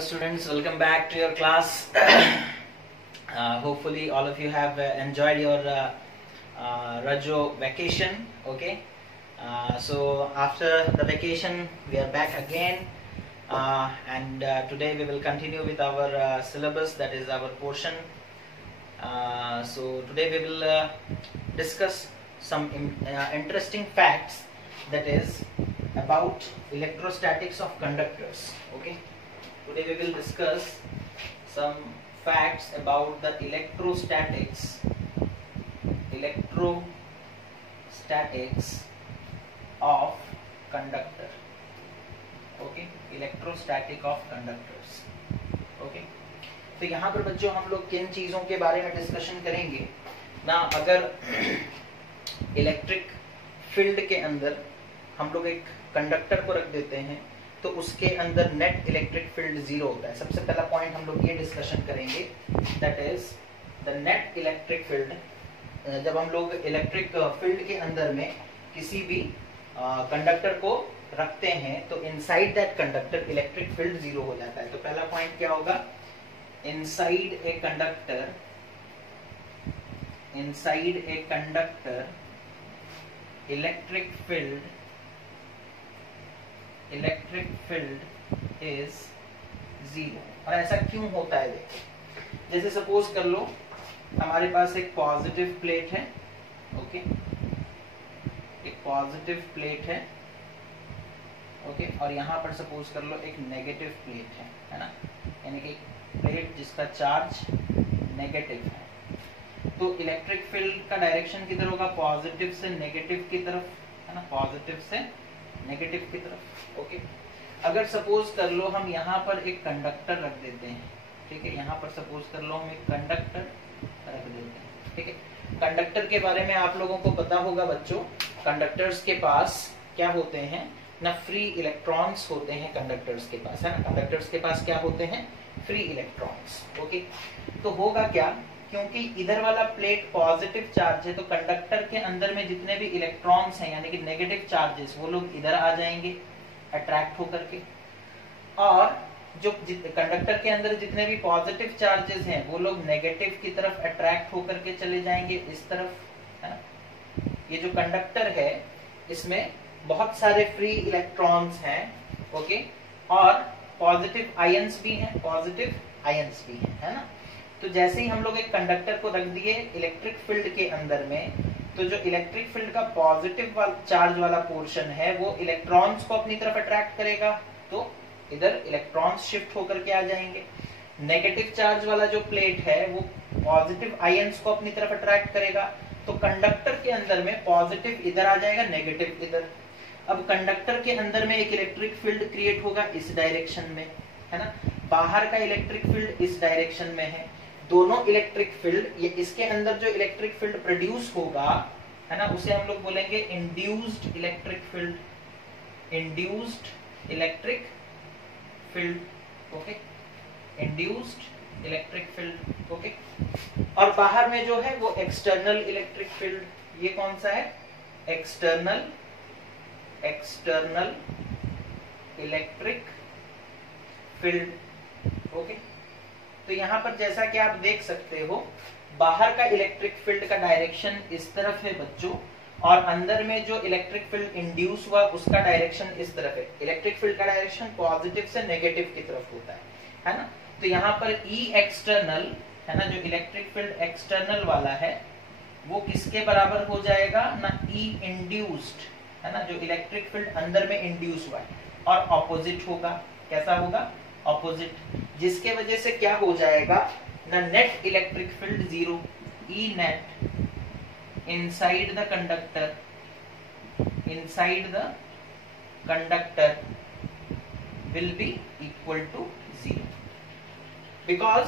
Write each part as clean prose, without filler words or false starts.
Hello students, welcome back to your class. Hopefully all of you have enjoyed your Rajo vacation. Okay, so after the vacation we are back again, and today we will continue with our syllabus, that is our portion. So today we will discuss some interesting facts, that is about electrostatics of conductors. Okay, today we will discuss some facts about the electrostatics of conductor. Okay, electrostatic of conductors. Okay, तो यहाँ पर बच्चों हम लोग किन चीजों के बारे में डिस्कशन करेंगे ना, अगर इलेक्ट्रिक फील्ड के अंदर हम लोग एक कंडक्टर को रख देते हैं तो उसके अंदर नेट इलेक्ट्रिक फील्ड जीरो होता है। सबसे पहला पॉइंट हम लोग ये डिस्कशन करेंगे, that is the net electric field. जब हम लोग इलेक्ट्रिक फील्ड के अंदर में किसी भी कंडक्टर को रखते हैं तो inside that conductor electric field zero हो जाता है। तो पहला पॉइंट क्या होगा, inside a conductor electric field is zero. और ऐसा क्यों होता है देखो, जैसे सपोज कर लो हमारे पास एक पॉजिटिव प्लेट है। ओके, एक पॉजिटिव प्लेट है। ओके, और यहां पर सपोज कर लो एक नेगेटिव प्लेट है ना, यानी कि प्लेट जिसका चार्ज नेगेटिव है। तो इलेक्ट्रिक फील्ड का डायरेक्शन किधर होगा, पॉजिटिव से नेगेटिव की तरफ, है ना, पॉजिटिव से नेगेटिव की तरफ। ओके, अगर सपोज कर लो हम यहाँ पर एक कंडक्टर रख देते हैं, ठीक है, यहाँ पर सपोज कर लो हम एक कंडक्टर रख देते हैं, ठीक है। कंडक्टर के बारे में आप लोगों को पता होगा बच्चों, कंडक्टर्स के पास क्या होते हैं ना, फ्री इलेक्ट्रॉन्स होते हैं कंडक्टर्स के पास, है ना। कंडक्टर्स के पास क्या होते हैं, फ्री इलेक्ट्रॉन्स। ओके, तो होगा क्या, क्योंकि इधर वाला प्लेट पॉजिटिव चार्ज है तो कंडक्टर के अंदर में जितने भी इलेक्ट्रॉन्स हैं यानी कि नेगेटिव चार्जेस, वो लोग इधर आ जाएंगे अट्रैक्ट होकर के, और जो कंडक्टर के अंदर जितने भी पॉजिटिव चार्जेस हैं वो लोग नेगेटिव की तरफ अट्रैक्ट होकर के चले जाएंगे इस तरफ, है ना। ये जो कंडक्टर है इसमें बहुत सारे फ्री इलेक्ट्रॉन्स हैं। ओके, और पॉजिटिव आयंस भी हैं, है ना। तो जैसे ही हम लोग एक कंडक्टर को रख दिए इलेक्ट्रिक फील्ड के अंदर में, तो जो इलेक्ट्रिक फील्ड का पॉजिटिव चार्ज वाला पोर्शन है वो इलेक्ट्रॉन्स को अपनी तरफ अट्रैक्ट करेगा, तो इधर इलेक्ट्रॉन्स शिफ्ट होकर के आ जाएंगे। नेगेटिव चार्ज वाला जो प्लेट है वो पॉजिटिव आयंस को अपनी तरफ अट्रैक्ट करेगा, तो कंडक्टर के अंदर में पॉजिटिव इधर आ जाएगा, नेगेटिव इधर। अब कंडक्टर के अंदर में एक इलेक्ट्रिक फील्ड क्रिएट होगा इस डायरेक्शन में, है ना। बाहर का इलेक्ट्रिक फील्ड इस डायरेक्शन में है। दोनों इलेक्ट्रिक फील्ड, ये इसके अंदर जो इलेक्ट्रिक फील्ड प्रोड्यूस होगा, है ना, उसे हम लोग बोलेंगे induced electric field, okay, induced electric field. Okay, और बाहर में जो है वो एक्सटर्नल इलेक्ट्रिक फील्ड, ये कौन सा है, एक्सटर्नल इलेक्ट्रिक फील्ड। ओके, तो यहाँ पर जैसा कि आप देख सकते हो बाहर का इलेक्ट्रिक फील्ड का डायरेक्शन इस तरफ है बच्चों, और अंदर में जो इलेक्ट्रिक फील्ड इंड्यूस हुआ उसका डायरेक्शन इस तरफ है। इलेक्ट्रिक फील्ड का डायरेक्शन पॉजिटिव से नेगेटिव की तरफ होता है ना। तो यहाँ पर ई एक्सटर्नल, है ना, जो इलेक्ट्रिक फील्ड एक्सटर्नल वाला है वो किसके बराबर हो जाएगा ना, ई इंड्यूस्ड, है ना, जो इलेक्ट्रिक फील्ड अंदर में इंड्यूस हुआ है, और ऑपोजिट होगा, कैसा होगा, ऑपोजिट, जिसके वजह से क्या हो जाएगा ना, net electric field zero, E net inside the conductor will be equal to zero, because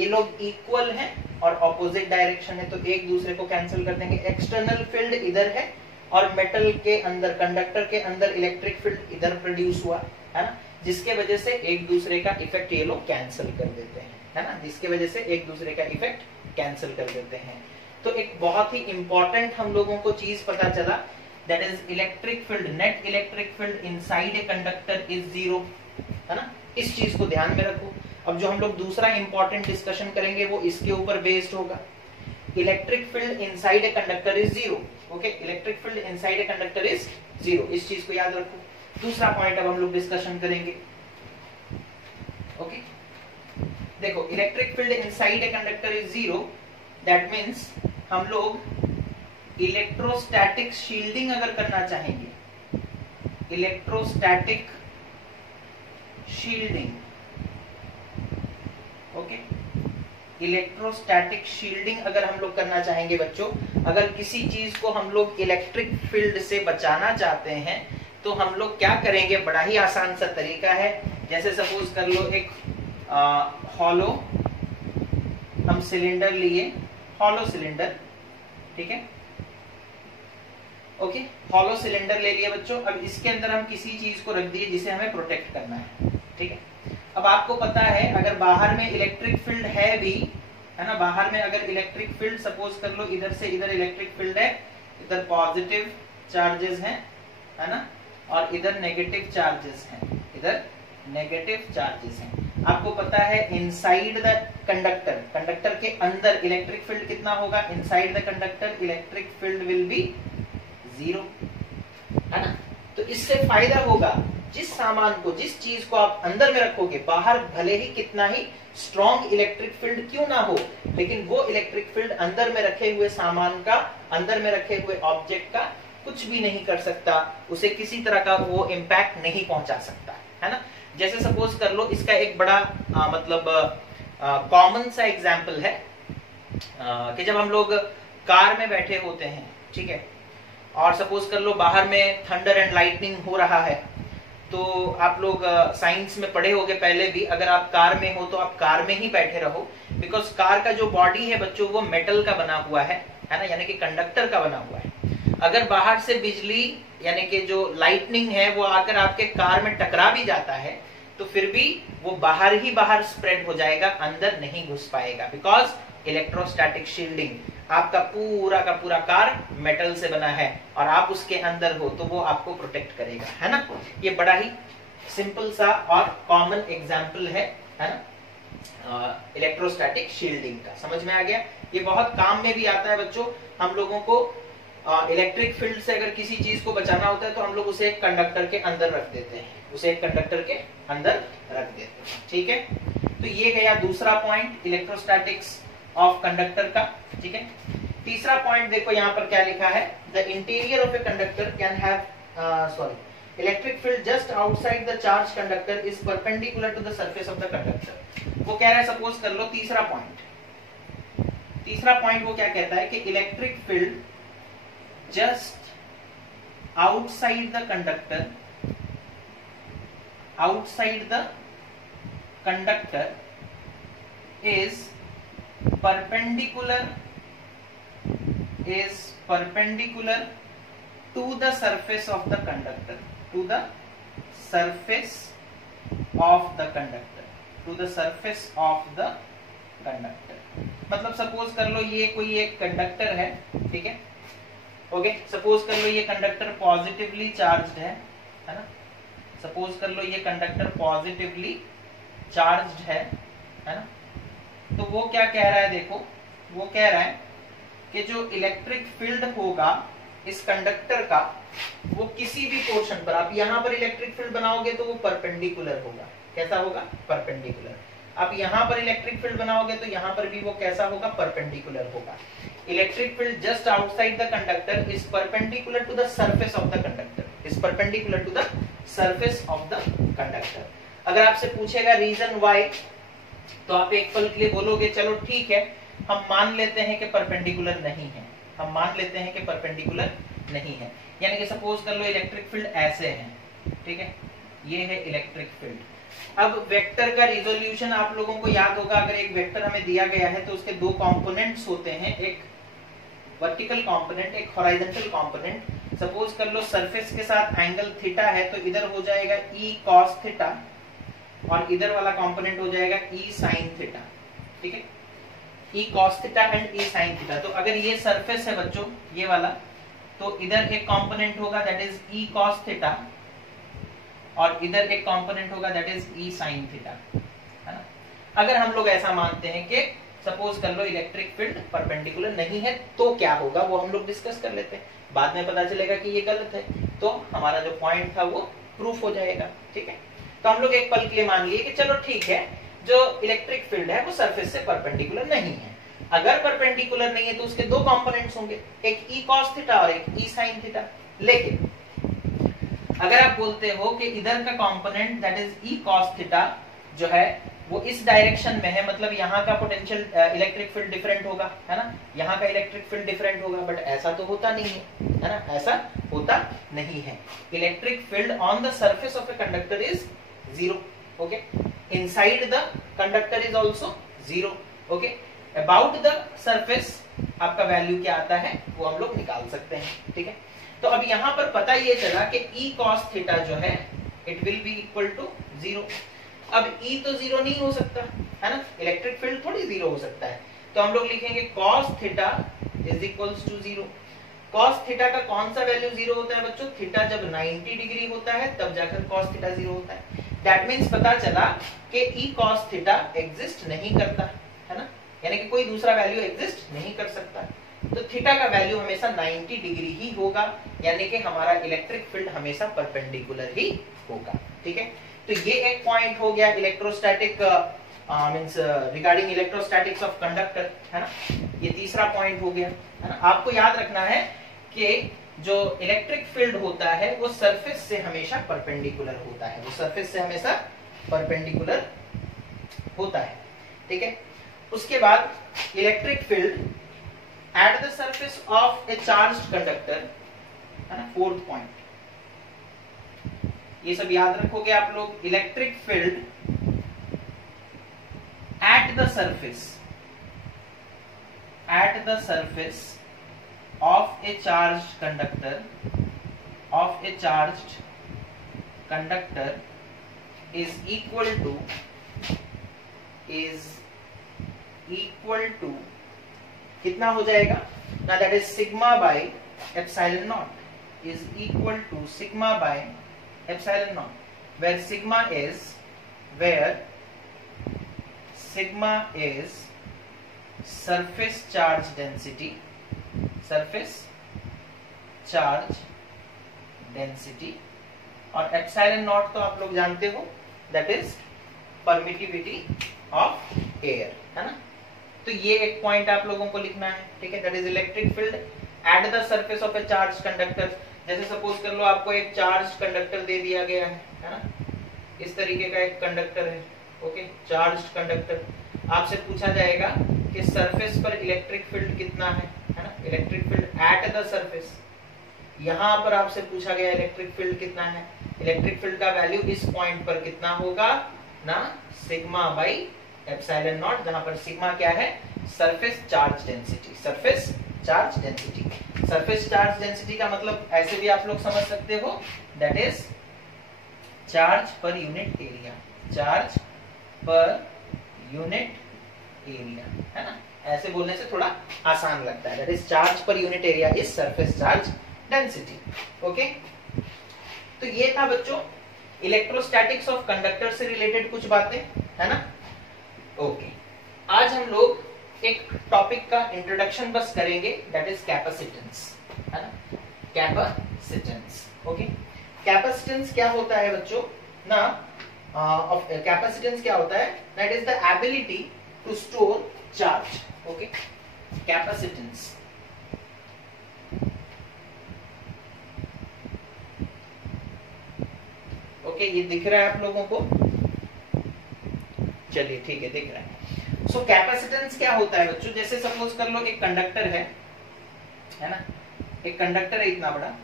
ये लोग इक्वल हैं और ऑपोजिट डायरेक्शन है, तो एक दूसरे को कैंसिल कर देंगे। एक्सटर्नल फील्ड इधर है और मेटल के अंदर, कंडक्टर के अंदर इलेक्ट्रिक फील्ड इधर प्रोड्यूस हुआ, है ना, जिसके वजह से एक दूसरे का इफेक्ट ये लोग कैंसिल कर देते हैं, है ना, जिसके वजह से एक दूसरे का इफेक्ट कैंसिल कर देते हैं। तो एक बहुत ही इंपॉर्टेंट हम लोगों को चीज पता चला, that is electric field, net electric field inside a conductor is zero, है ना। इस चीज को ध्यान में रखो। अब जो हम लोग दूसरा इंपॉर्टेंट डिस्कशन करेंगे वो इसके ऊपर बेस्ड होगा। Electric field inside a conductor is zero. Okay, electric field inside a conductor is zero, इस चीज को याद रखो। दूसरा पॉइंट अब हम लोग डिस्कशन करेंगे। ओके, देखो electric field inside a conductor is zero, that means हम लोग इलेक्ट्रोस्टैटिक शील्डिंग अगर करना चाहेंगे, electrostatic shielding, okay, electrostatic shielding अगर हम लोग करना चाहेंगे बच्चों, अगर किसी चीज को हम लोग इलेक्ट्रिक फील्ड से बचाना चाहते हैं तो हम लोग क्या करेंगे, बड़ा ही आसान सा तरीका है। जैसे सपोज कर लो एक हॉलो हम सिलेंडर लिए, हॉलो सिलेंडर, ठीक है, ओके, हॉलो सिलेंडर ले लिया बच्चों। अब इसके अंदर हम किसी चीज को रख दिए जिसे हमें प्रोटेक्ट करना है, ठीक है। अब आपको पता है अगर बाहर में इलेक्ट्रिक फील्ड है भी, है ना, बाहर में अगर इलेक्ट्रिक फील्ड सपोज कर लो इधर से इधर इलेक्ट्रिक फील्ड है, इधर पॉजिटिव चार्जेस हैं, है ना, और इधर नेगेटिव चार्जेस हैं, इधर नेगेटिव चार्जेस हैं। आपको पता है इनसाइड द कंडक्टर, कंडक्टर के अंदर इलेक्ट्रिक फील्ड कितना होगा, inside the conductor electric field will be zero, है ना। तो इससे फायदा होगा, जिस सामान को, जिस चीज को आप अंदर में रखोगे, बाहर भले ही कितना ही स्ट्रॉन्ग इलेक्ट्रिक फील्ड क्यों ना हो, लेकिन वो इलेक्ट्रिक फील्ड अंदर में रखे हुए सामान का, अंदर में रखे हुए ऑब्जेक्ट का कुछ भी नहीं कर सकता, उसे किसी तरह का वो इम्पैक्ट नहीं पहुंचा सकता, है ना। जैसे सपोज कर लो इसका एक बड़ा मतलब कॉमन सा एग्जाम्पल है कि जब हम लोग कार में बैठे होते हैं, ठीक है, और सपोज कर लो बाहर में थंडर एंड लाइटनिंग हो रहा है, तो आप लोग साइंस में पढ़े होगे पहले भी, अगर आप कार में हो तो आप कार में ही बैठे रहो, बिकॉज कार का जो बॉडी है बच्चों वो मेटल का बना हुआ है ना, यानी कि कंडक्टर का बना हुआ है। अगर बाहर से बिजली यानी कि जो लाइटनिंग है वो आकर आपके कार में टकरा भी जाता है तो फिर भी वो बाहर ही बाहर स्प्रेड हो जाएगा, अंदर नहीं घुस पाएगा, बिकॉज इलेक्ट्रोस्टैटिक शील्डिंग। आपका का पूरा कार मेटल से बना है और आप उसके अंदर हो तो वो आपको प्रोटेक्ट करेगा, है ना। ये बड़ा ही सिंपल सा और कॉमन एग्जाम्पल है ना, इलेक्ट्रोस्टैटिक शील्डिंग का। समझ में आ गया? ये बहुत काम में भी आता है बच्चों। हम लोगों को इलेक्ट्रिक फील्ड से अगर किसी चीज को बचाना होता है तो हम लोग उसे एक कंडक्टर के अंदर रख देते हैं, उसे एक कंडक्टर के अंदर रख देते हैं, ठीक है। तो ये गया दूसरा पॉइंट इलेक्ट्रोस्टैटिक्स ऑफ कंडक्टर का, ठीक है। तीसरा पॉइंट देखो यहाँ पर क्या लिखा है, the interior of a conductor can have electric field just outside the charge conductor is perpendicular to the surface of the conductor. वो कह रहा है, सपोज कर लो तीसरा पॉइंट वो क्या कहता है कि electric field just outside the conductor is perpendicular to the surface of the conductor, to the surface of the conductor। मतलब सपोज कर लो ये कोई एक कंडक्टर है, ठीक है, ओके। सपोज कर लो ये कंडक्टर पॉजिटिवली चार्ज्ड है ना, सपोज कर लो ये कंडक्टर पॉजिटिवली चार्ज्ड है ना। तो वो क्या कह रहा है, देखो वो कह रहा है कि जो इलेक्ट्रिक फील्ड होगा इस कंडक्टर का, वो किसी भी पोर्शन पर, आप यहां पर इलेक्ट्रिक फील्ड बनाओगे तो वो परपेंडिकुलर होगा। कैसा होगा? परपेंडिकुलर। आप यहां पर इलेक्ट्रिक फील्ड बनाओगे तो यहां पर भी वो कैसा होगा? परपेंडिकुलर होगा। Electric field just outside the conductor is perpendicular to the surface of the conductor, is perpendicular to the surface of the conductor. अगर आपसे पूछेगा रीजन व्हाई, तो आप एक पल के लिए बोलोगे चलो ठीक है, हम मान लेते हैं कि परपेंडिकुलर नहीं है, हम मान लेते हैं कि परपेंडिकुलर नहीं है। यानी कि सपोज कर लो इलेक्ट्रिक फील्ड ऐसे है, ठीक है, ये है इलेक्ट्रिक फील्ड। अब वेक्टर का रिजोल्यूशन आप लोगों को याद होगा, अगर एक वेक्टर हमें दिया गया है तो उसके दो कंपोनेंट्स होते हैं, एक वर्टिकल कंपोनेंट, एक हॉरिजॉन्टल कंपोनेंट। सपोज कर लो सरफेस के साथ एंगल थीटा है तो इधर हो जाएगा ई कॉस थीटा और इधर वाला कंपोनेंट हो जाएगा ई साइन थीटा, ठीक है, E cos theta and E sine theta. तो अगर ये सरफेस है बच्चों ये वाला, तो इधर एक कंपोनेंट होगा that is E cos theta और इधर एक कंपोनेंट होगा that is E sine theta, है ना। अगर हम लोग ऐसा मानते हैं कि सपोज कर लो इलेक्ट्रिक फील्ड परपेंडिकुलर नहीं है तो क्या होगा, वो हम लोग डिस्कस कर लेते हैं, बाद में पता चलेगा कि ये गलत है, तो हमारा जो पॉइंट था वो प्रूफ हो जाएगा, ठीक है। तो हम लोग एक पल के लिए मान लिए कि चलो ठीक है, जो इलेक्ट्रिक फील्ड है वो सरफेस से परपेंडिकुलर नहीं है। अगर परपेंडिकुलर नहीं है तो उसके दो कंपोनेंट्स होंगे, एक ई कॉस थीटा और एक ई साइन थीटा। लेकिन अगर आप बोलते हो कि इधर का component that is E cos theta जो है वो इस डायरेक्शन में है, मतलब यहाँ का पोटेंशियल इलेक्ट्रिक फील्ड डिफरेंट होगा, है ना, यहाँ का इलेक्ट्रिक फील्ड डिफरेंट होगा, बट ऐसा तो होता नहीं है ना, ऐसा होता नहीं है। Electric field on the surface of a conductor is zero, okay, inside the conductor is also zero, okay, about the surface आपका वैल्यू क्या आता है वो हम लोग निकाल सकते हैं, ठीक है। तो अब यहाँ पर पता ये चला कि ई कॉस थीटा जो है it will be equal to zero. अब ई तो जीरो नहीं हो सकता, है ना, इलेक्ट्रिक फील्ड थोड़ी जीरो हो सकता है, तो हम लोग लिखेंगे cos theta is equals to zero. Cos theta का कौन सा वैल्यू जीरो होता है बच्चों, थीटा जब 90 डिग्री होता है तब जाकर कॉस थीटा जीरो होता है। दैट मीन्स पता चला कि ई कॉस थीटा एग्जिस्ट नहीं करता, है ना, यानी कि कोई दूसरा वैल्यू एग्जिस्ट नहीं कर सकता, तो थीटा का वैल्यू हमेशा 90 डिग्री ही होगा, यानी कि हमारा इलेक्ट्रिक फील्ड हमेशा परपेंडिकुलर ही होगा, ठीक है। तो ये एक पॉइंट हो गया electrostatic means regarding electrostatics of conductor, है ना, ये तीसरा पॉइंट हो गया, है ना। आपको याद रखना है कि जो इलेक्ट्रिक फील्ड होता है वो सरफेस से हमेशा परपेंडिकुलर होता है, वो सरफेस से हमेशा परपेंडिकुलर होता है, ठीक है। उसके बाद electric field at the surface of a charged conductor, है ना, फोर्थ पॉइंट, ये सब याद रखोगे आप लोग। Electric field at the surface of a charged conductor is equal to कितना हो जाएगा ना, that is sigma by epsilon nought is equal to sigma by epsilon nought, where sigma is surface charge density और epsilon nought तो आप लोग जानते हो that is permittivity of air, है ना। तो ये एक पॉइंट आप लोगों को लिखना है, ठीक है, that is electric field at the surface of A charge conductor. जैसे सपोज कर लो आपको एक चार्ज कंडक्टर दे दिया गया है ना, इस तरीके का एक कंडक्टर है, ओके, चार्ज कंडक्टर। आपसे पूछा जाएगा कि सरफेस पर इलेक्ट्रिक फील्ड कितना है ना, electric field at the surface. यहां पर आपसे पूछा गया इलेक्ट्रिक फील्ड कितना है, इलेक्ट्रिक फील्ड का वैल्यू इस पॉइंट पर कितना होगा ना, सिग्मा बाई एप्सिलॉन नॉट, जहां पर सिग्मा क्या है, surface charge density. Surface charge density का मतलब ऐसे भी आप लोग समझ सकते हो, that is charge per unit area, charge per unit area, है ना। ऐसे बोलने से थोड़ा आसान लगता है, that is charge per unit area is surface charge density, okay. तो ये था बच्चों इलेक्ट्रोस्टैटिक्स ऑफ कंडक्टर से रिलेटेड कुछ बातें, है ना, ओके। आज हम लोग एक टॉपिक का इंट्रोडक्शन बस करेंगे, दैट इज कैपेसिटेंस, है ना, कैपेसिटेंस, ओके। कैपेसिटेंस क्या होता है बच्चों ना, कैपेसिटेंस क्या होता है, that is the ability to store charge, okay, capacitance. Okay, ये दिख रहा है आप लोगों को, चलिए ठीक है, दिख रहा है। सो कैपेसिटेंस क्या होता है बच्चों, जैसे सपोज कर लो एक कंडक्टर है ना, एक कंडक्टर है इतना बड़ा,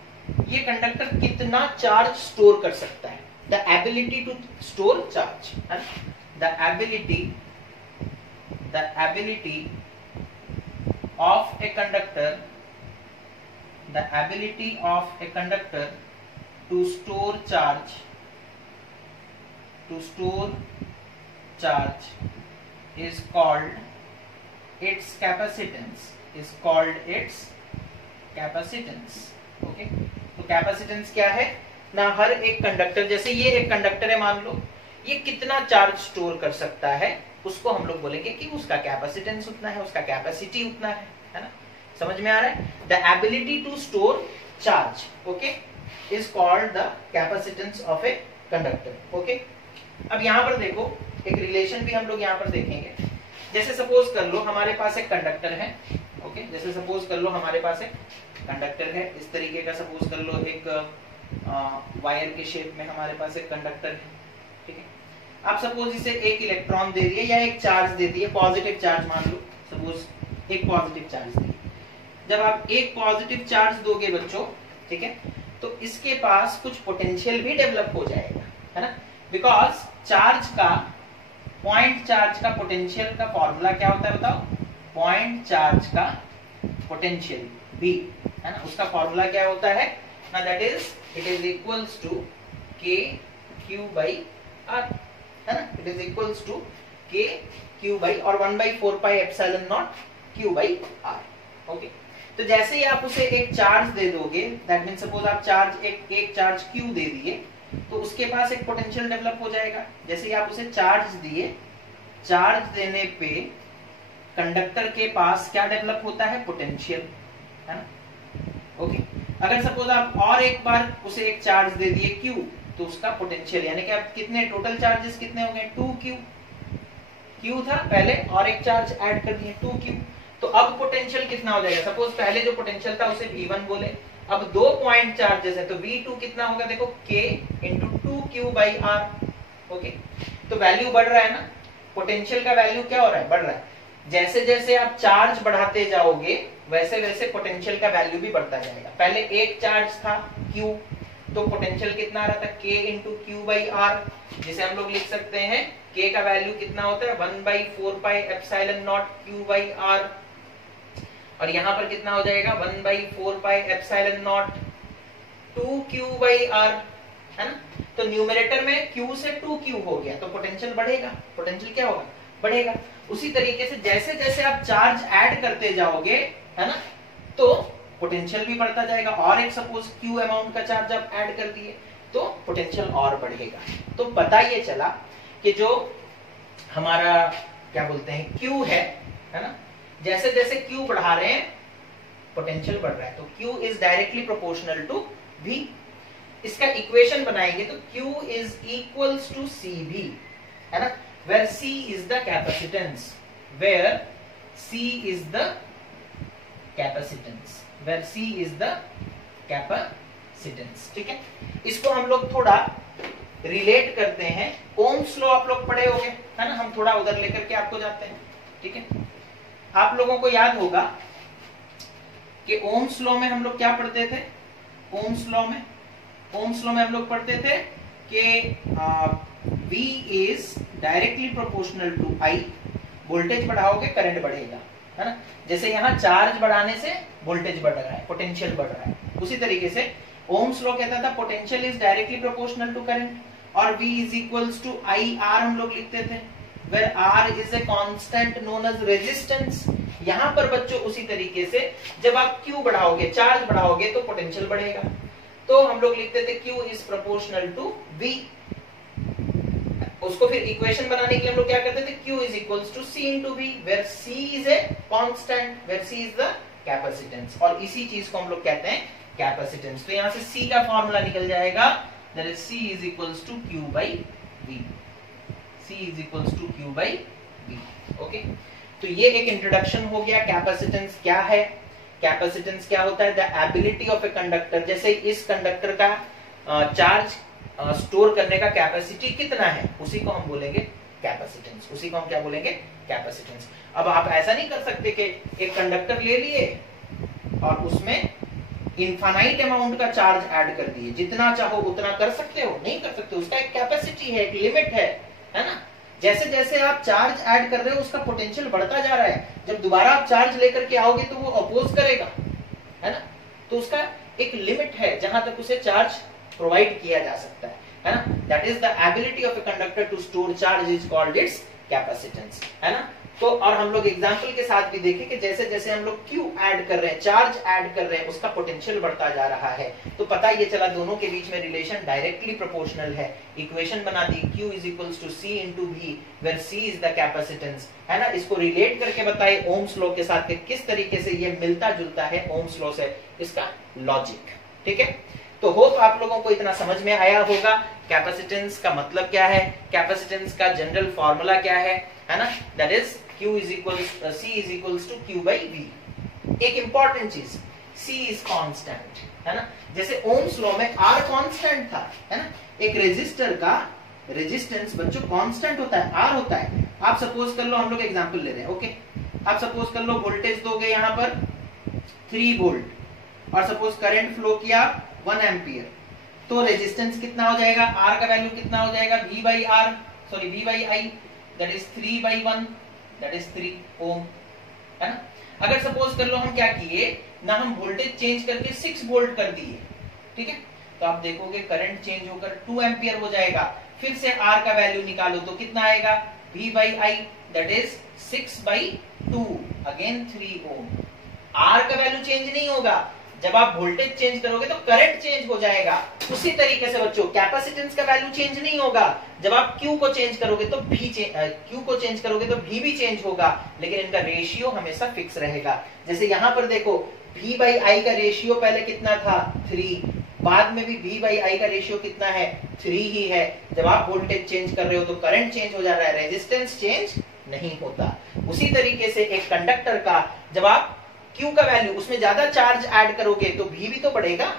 ये कंडक्टर कितना चार्ज स्टोर कर सकता है, the ability to store charge, है ना, the ability of a conductor to store charge is called its capacitance, okay। तो कैपेसिटेंस क्या है, ना हर एक कंडक्टर, जैसे ये एक कंडक्टर है मान लो, ये कितना चार्ज स्टोर कर सकता है, उसको हम लोग बोलेंगे कि उसका कैपेसिटेंस उतना है, उसका कैपेसिटी उतना है ना। समझ में आ रहा है? The ability to store charge, okay, is called the capacitance of a conductor. Okay, अब यहां पर देखो एक रिलेशन भी हम लोग यहां पर देखेंगे। जैसे सपोज कर लो हमारे पास एक कंडक्टर है, ओके, जैसे सपोज कर लो हमारे पास एक कंडक्टर है, इस तरीके का सपोज कर लो, एक वायर के शेप में हमारे पास एक कंडक्टर है, ठीक है। आप सपोज इसे एक इलेक्ट्रॉन दे दिए या एक चार्ज दे दिए, पॉजिटिव चार्ज मान लो, सपोज एक पॉजिटिव चार्ज दिए। जब आप एक पॉजिटिव चार्ज दोगे बच्चों, ठीक है, तो इसके पास कुछ पोटेंशियल भी डेवलप हो जाएगा, है ना, बिकॉज चार्ज का, पॉइंट चार्ज का पोटेंशियल का फॉर्मूला क्या होता है बताओ? पॉइंट चार्ज का पोटेंशियल B, है ना, उसका फॉर्मूला क्या होता है ना, that is it is equals to K Q by R, है ना, it is equals to K Q by और 1/4 pi epsilon naught Q by R। Okay, तो जैसे ही आप उसे एक चार्ज दे दोगे, दैट मीन सपोज आप चार्ज एक चार्ज Q दे दिए, तो उसके पास एक पोटेंशियल डेवलप हो जाएगा। जैसे ही आप उसे चार्ज दिए, चार्ज देने पे कंडक्टर के पास क्या डेवलप होता है? पोटेंशियल, है ना। ओके, अगर सपोज आप और एक बार उसे एक चार्ज दे दिए Q, तो उसका पोटेंशियल, यानी कि आप कितने टोटल चार्जेस कितने हो गए? 2Q, Q था पहले और एक चार्ज ऐड कर दिए 2Q, तो अब पोटेंशियल कितना हो जाएगा? सपोज पहले जो पोटेंशियल था उसे V1 बोले, अब 2 पॉइंट चार्जेस है तो V2 कितना होगा? देखो K into 2Q by R। Okay, तो वैल्यू बढ़ रहा है ना, पोटेंशियल का वैल्यू क्या हो रहा है? बढ़ रहा है। जैसे जैसे आप चार्ज बढ़ाते जाओगे वैसे वैसे पोटेंशियल का वैल्यू भी बढ़ता जाएगा। पहले एक चार्ज था Q, तो पोटेंशियल कितना आ रहा था? K into Q by R, जिसे हम लोग लिख सकते हैं K का वैल्यू कितना होता है? 1/4 pi epsilon not Q by R, और यहां पर कितना हो जाएगा? 1/4 pi epsilon not 2Q by R, है ना। तो न्यूमरेटर में Q से 2Q हो गया, तो पोटेंशियल बढ़ेगा। पोटेंशियल क्या होगा? बढ़ेगा। उसी तरीके से जैसे जैसे आप चार्ज ऐड करते जाओगे, है ना, तो पोटेंशियल भी बढ़ता जाएगा। और एक सपोज Q अमाउंट का चार्ज आप ऐड कर दिए तो पोटेंशियल और बढ़ेगा। तो पता ये चला कि जो हमारा क्या बोलते हैं Q है ना, जैसे जैसे Q बढ़ा रहे हैं पोटेंशियल बढ़ रहा है, तो Q is directly proportional to V। इसका इक्वेशन बनाएंगे तो Q is equals to CV, है ना, where C is the capacitance, where C is the capacitance, where C is the capacitance। ठीक है, इसको हम लोग थोड़ा रिलेट करते हैं। ओम्स लॉ आप लोग पढ़े होंगे, है ना, हम थोड़ा उधर लेकर के आपको जाते हैं। ठीक है, आप लोगों को याद होगा कि ओम्स लॉ में हम लोग क्या पढ़ते थे? ओम्स लॉ में हम लोग पढ़ते थे कि V is directly proportional to I। Voltage बढ़ाओगे करंट बढ़ेगा, है ना। जैसे यहाँ चार्ज बढ़ाने से वोल्टेज बढ़ रहा है, पोटेंशियल बढ़ रहा है, उसी तरीके से ओम्स लॉ कहता था potential is directly proportional to current, और V is equals to I R हम लोग लिखते थे, where R is a constant known as resistance। यहाँ पर बच्चों उसी तरीके से जब आप Q बढ़ाओगे, चार्ज बढ़ाओगे तो पोटेंशियल बढ़ेगा, तो हम लोग लिखते थे Q is proportional to V। उसको फिर इक्वेशन बनाने के लिए हम लोग क्या करते थे? Q is equals to C into V, where C is a constant, where C is the capacitance, और इसी चीज को हम लोग कहते हैं कैपेसिटेंस। तो यहाँ से C का फॉर्मूला निकल जाएगा, that is C is equals to Q by V। C is equals to Q by V। Okay, तो ये एक इंट्रोडक्शन हो गया। कैपेसिटेंस क्या है? कैपेसिटेंस क्या होता है? The ability of a conductor, जैसे इस कंडक्टर का चार्ज स्टोर करने का कैपेसिटी कितना है, उसी को हम बोलेंगे कैपेसिटेंस। उसी को हम क्या बोलेंगे? कैपेसिटेंस। अब आप ऐसा नहीं कर सकते कि एक कंडक्टर ले लिए और उसमें इनफाइनाइट अमाउंट का चार्ज ऐड कर दिए, जितना चाहो उतना कर सकते हो? नहीं कर सकते, उसका एक कैपेसिटी है, एक लिमिट है ना। जैसे जैसे आप चार्ज ऐड कर रहे हो उसका पोटेंशियल बढ़ता जा रहा है, जब दोबारा आप चार्ज लेकर के आओगे तो वो अपोज करेगा, है ना। तो उसका एक लिमिट है जहां तक उसे चार्ज प्रोवाइड किया जा सकता है ना। That is the ability of a conductor to store charge is called its capacitance, है ना। तो और हम लोग एग्जाम्पल के साथ भी देखें कि जैसे जैसे हम लोग Q ऐड कर रहे हैं, चार्ज ऐड कर रहे हैं, उसका पोटेंशियल बढ़ता जा रहा है। तो पता ये चला दोनों के बीच में रिलेशन डायरेक्टली प्रोपोर्शनल है। इक्वेशन बना दी Q is equals to C into V, where C is the capacitance, है ना। इसको रिलेट करके बताए ओम्स लॉ के साथ कि किस तरीके से ये मिलता जुलता है ओम्स लॉ से, इसका लॉजिक। ठीक है, तो होप आप लोगों को इतना समझ में आया होगा। कैपेसिटेंस का मतलब क्या है, कैपेसिटेंस का जनरल फॉर्मूला क्या है ना, that is Q is equals C is equals to Q by V। एक इंपॉर्टेंट चीज, C is constant, है ना। जैसे ओम्स लॉ में R कांस्टेंट था, है ना। एक रेजिस्टर का रेजिस्टेंस बच्चों कांस्टेंट होता है, R होता है। आप सपोज कर लो, हम लोग एग्जांपल ले रहे हैं, ओके। आप सपोज कर लो वोल्टेज दोगे यहाँ पर 3 वोल्ट और सपोज करंट फ्लो किया 1 एम्पियर, तो रेजिस्टेंस कितना हो जाएगा, R का वैल्यू कितना हो जाएगा, V by I, that is 3 by 1, that is 3 ओम, है ना। अगर सपोज कर लो हम क्या किए ना, हम वोल्टेज चेंज करके 6 वोल्ट कर दिए, ठीक है, तो आप देखोगे करंट चेंज होकर 2 एम्पियर हो जाएगा। फिर से R का वैल्यू निकालो तो कितना आएगा, V by I, that is 6 by 2, again 3 ohm. R का वैल्यू चेंज नहीं होगा, जब आप वोल्टेज चेंज करोगे तो करंट चेंज हो जाएगा। उसी तरीके से बच्चों कैपेसिटेंस का वैल्यू चेंज नहीं होगा, जब आप Q को चेंज करोगे तो Q को चेंज करोगे तो V भी चेंज होगा, लेकिन इनका रेशियो हमेशा फिक्स रहेगा। जैसे यहाँ पर देखो V by I का रेशियो पहले कितना था, 3, बाद में भी V by I का रेशियो कितना है, 3 ही है। जब आप वोल्टेज चेंज कर रहे हो तो करंट चेंज हो जा रहा है, रेजिस्टेंस चेंज नहीं होता। उसी तरीके से एक कंडक्टर का जब आप Q का वैल्यू उसमें ज्यादा चार्ज ऐड करोगे तो V भी तो बढ़ेगा,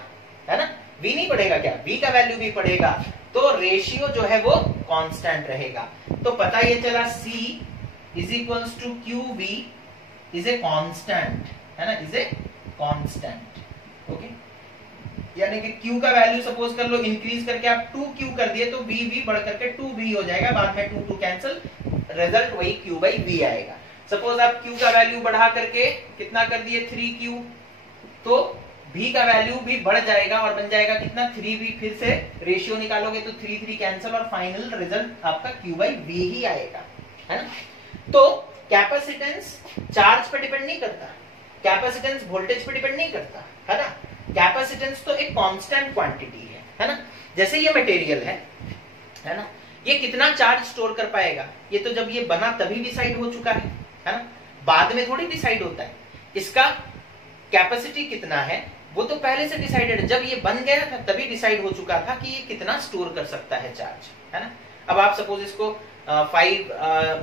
है ना। V नहीं बढ़ेगा क्या, V का वैल्यू भी बढ़ेगा, तो रेशियो जो है वो कांस्टेंट रहेगा। तो पता ये चला C is equals to QV is a constant, है ना, इज ए कांस्टेंट, ओके। यानी कि Q का वैल्यू सपोज कर लो इंक्रीज करके आप 2Q कर दिए तो V भी बढ़ करके 2V हो जाएगा, बाद में 2 कैंसिल, रिजल्ट वही Q by V आएगा। सपोज आप Q का वैल्यू बढ़ा करके कितना कर दिए, 3Q, तो V का वैल्यू भी बढ़ जाएगा और बन जाएगा कितना, 3V। फिर से रेशियो निकालोगे तो 3 कैंसिल और फाइनल रिजल्ट आपका Q by V ही आएगा, है ना। तो कैपेसिटेंस चार्ज पे डिपेंड नहीं करता, कैपेसिटेंस वोल्टेज पे डिपेंड नहीं करता, है ना। कैपेसिटेंस तो एक कांस्टेंट क्वांटिटी है ना। जैसे ये मटेरियल है ना, ये कितना चार्ज स्टोर कर पाएगा, ये तो जब ये बना तभी डिसाइड हो चुका है ना, बाद में थोड़ी डिसाइड होता है। इसका कैपेसिटी कितना है वो तो पहले से डिसाइडेड है, जब ये बन गया था तभी डिसाइड हो चुका था कि ये कितना स्टोर कर सकता है चार्ज, है ना। अब आप सपोज इसको 5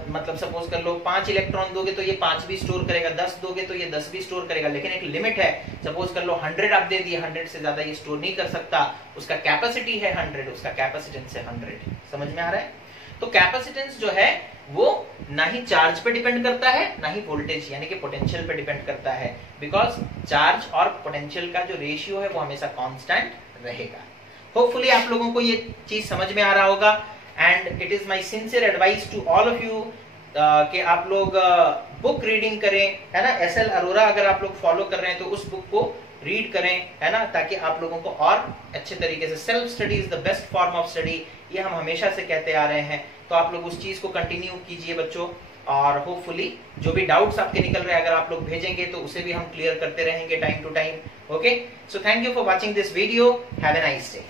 मतलब सपोज कर लो 5 इलेक्ट्रॉन दोगे तो ये 5 भी स्टोर करेगा, 10 दोगे तो ये 10 भी स्टोर करेगा, लेकिन एक लिमिट है। सपोज कर लो 100 आप दे दिए, 100 से ज्यादा ये स्टोर नहीं कर सकता, उसका कैपेसिटी है 100, उसका कैपेसिटेंस है 100। समझ में आ रहा है। तो कैपेसिटेंस जो है वो ना ही चार्ज पे डिपेंड करता है ना ही वोल्टेज यानी कि पोटेंशियल पे डिपेंड करता है, बिकॉज चार्ज और पोटेंशियल का जो रेशियो है वो हमेशा कांस्टेंट रहेगा। होपफुली आप लोगों को ये चीज समझ में आ रहा होगा, and it is my sincere advice to all of you कि आप लोग बुक रीडिंग करें, है ना। SL अरोरा अगर आप लोग फॉलो कर रहे हैं तो उस बुक को रीड करें, है ना, ताकि आप लोगों को और अच्छे तरीके से, self study is the best form of study, ये हम हमेशा से कहते आ रहे हैं। तो आप लोग उस चीज को कंटिन्यू कीजिए बच्चों, और होपफुली जो भी डाउट्स आपके निकल रहे हैं अगर आप लोग भेजेंगे तो उसे भी हम क्लियर करते रहेंगे time to time. Okay, so thank you for watching this video, have a nice day.